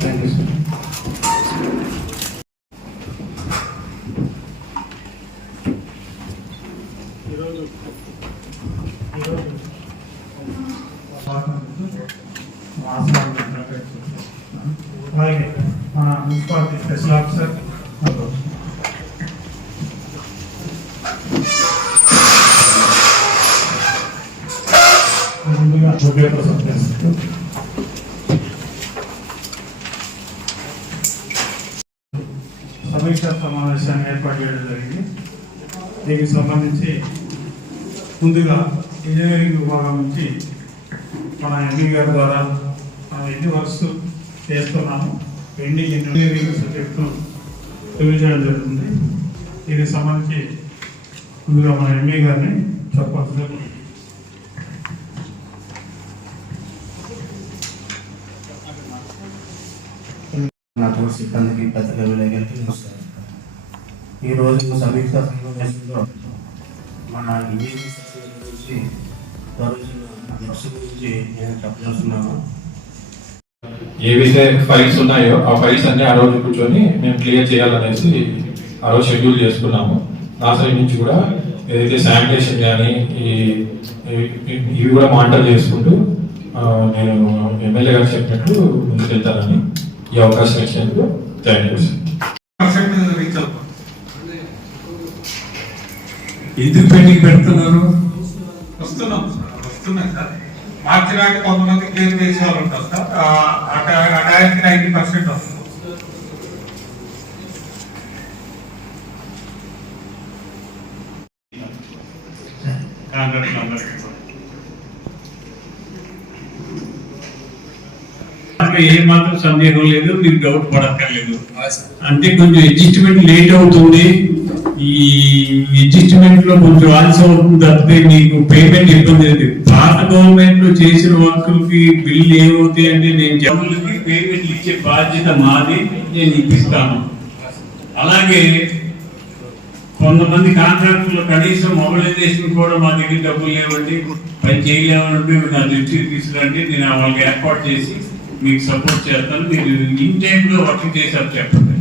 Thank you, sir. అలాగే మన municipality special officer ముందుగా హృదయపూర్వక సమీక్షా సమావేశాన్ని ఏర్పాటు చేయడం జరిగింది. దీనికి సంబంధించి ముందుగా ఇంజనీరింగ్ విభాగం నుంచి మన ఎంపీ గారి ద్వారా ఎన్ని వర్క్స్ చేస్తున్నాము, పెండింగ్ ఇంజనీరింగ్ సబ్జెక్టును తెలియజేయడం జరుగుతుంది. దీనికి సంబంధించి ముందుగా మన ఎంపీ గారిని చెప్పాల్సిన సిబ్బందికి పత్రికా విలేకరులకి నమస్కారం. ఈరోజు సమీక్షా సమావేశంలో మన ఇంజనీరింగ్ సెక్షన్ గురించి గురించి నేను చెప్పదలుచున్నాను. ఏవైతే ఫైల్స్ ఉన్నాయో ఆ ఫైల్స్ అన్ని ఆ రోజు కూర్చొని మేము క్లియర్ చేయాలనేసి ఆ రోజు షెడ్యూల్ చేసుకున్నాము. నా సైడ్ నుంచి కూడా ఏదైతే శానిటేషన్ కానీ ఇవి కూడా మానిటర్ చేసుకుంటూ నేను ఎమ్మెల్యే గారు చెప్పినట్టు ముందుకెళ్తానని ఈ అవకాశం ఇచ్చినందుకు థ్యాంక్ యూ. ఎందుకు పెండింగ్ పెడుతున్నారు? వస్తున్నాం సార్. మార్చి నాటి కొంతమంది క్లియర్ చేసే వాళ్ళు ఉంటారు సార్. అటాయానికి 90% వస్తుంది. ఏ మాత్రం సందేహం లేదు, మీరు డౌట్ పడక్కర్లేదు. అంటే కొంచెం అడ్జస్ట్మెంట్ లేట్ అవుతుంది. ఈ అడ్జస్ట్మెంట్ లో కొంచెం ఆలస్యం అవుతుంది తప్పితే మీకు పేమెంట్ ఇబ్బంది లేదు. పాత గవర్నమెంట్ లో చేసిన వర్కులకి బిల్లు ఏమవుతాయి అంటే నేను జబ్బులకి పేమెంట్ ఇచ్చే బాధ్యత మాది, నేను ఇప్పిస్తాను. అలాగే కొంతమంది కాంట్రాక్టులు కనీసం మొబిలైజేషన్ కూడా మా దగ్గర డబ్బులు లేవండి, పని చేయలేమంటే నా దృష్టికి తీసుకురండి, నేను వాళ్ళకి ఏర్పాటు చేసి మీకు సపోర్ట్ చేస్తాను. మీరు ఇన్ టైంలో వర్క్ చేశారు చెప్పండి.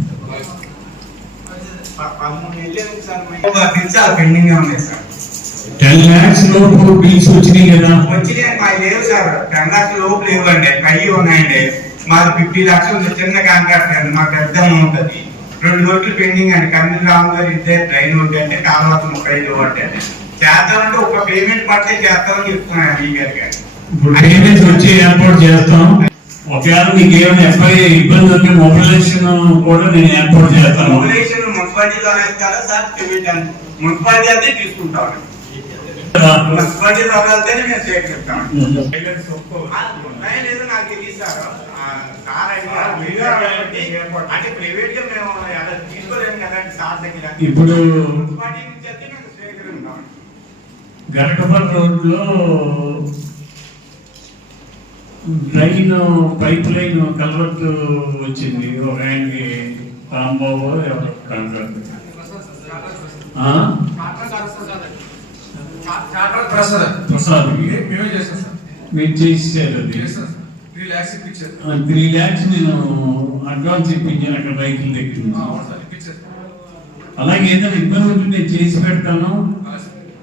10 lakhs లోపు బిల్స్ వచ్చినాయి కదా? వచ్చినాయి. మా లేవు సార్, 10 lakhs లోపు లేవండి, అయ్యి ఉన్నాయండి. మాది 50 lakhs ఉంది, చిన్న కాంట్రాక్ట్ అండి. మాకు పెద్ద అమౌంట్ అది. 2 రోడ్లు పెండింగ్ అండి. కన్నీరు రాము గారు ఇద్దరు ట్రైన్ ఉంటే అంటే కాలువ 35 అంటే చేద్దామంటే ఒక పేమెంట్ పడితే చేస్తామని చెప్తున్నాను ఈ గారు. ఇప్పుడు పేమెంట్స్ వచ్చి ఏర్పాటు చేస్తాం. ఒకవేళ మీకు ఏమైనా ఎఫ్ఐ ఇబ్బంది ఉంటే మొబిలైజేషన్ కూడా నేను ఏర్పాటు చేస్తాను. మొబిలైజేషన్ మున్సిపాలిటీలో వేస్తారా సార్? పేమెంట్ మున్సిపాలిటీ అయితే తీసుకుంటాం. మున్సిపాలిటీలో వెళ్తేనే మేము సేకరిస్తాం. లేదు నాకు తెలియదు సార్. అంటే ప్రైవేట్ గా మేము తీసుకోలేము కదండి సార్ దగ్గర. ఇప్పుడు మున్సిపాలిటీ నుంచి అయితే మేము సేకరిస్తాం. గరటపల్లి రోడ్లో డ్రైన్ పైప్ లైన్ కలవట్ వచ్చింది. ఒక ఆయనకి రాంబాబు ఎవరు కాంట్రాక్ట్ ప్రసాద్ మీరు చేసేసారు. అది 3 lakhs నేను అడ్వాన్స్ ఇప్పించాను అక్కడ రైతుల దగ్గర. అలాగే ఏదైనా ఇబ్బంది ఉంటే నేను చేసి పెడతాను,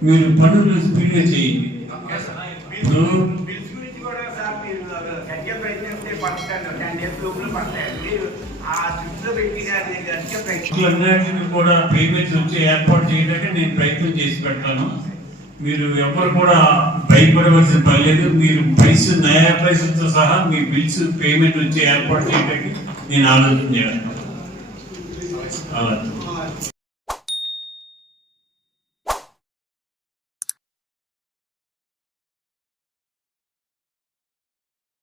మీరు పనులు స్పీడ్గా చేయండి. ఇప్పుడు కూడా పేమెంట్స్ వచ్చి ఏర్పాటు చేయడానికి నేను ప్రయత్నం చేసి పెడతాను. మీరు ఎవరు కూడా భయపడవలసిన పని లేదు. మీరు నయా పైసలతో సహా మీ బిల్స్ పేమెంట్ వచ్చి ఏర్పాటు చేయడానికి నేను ఆలోచన చేస్తాను.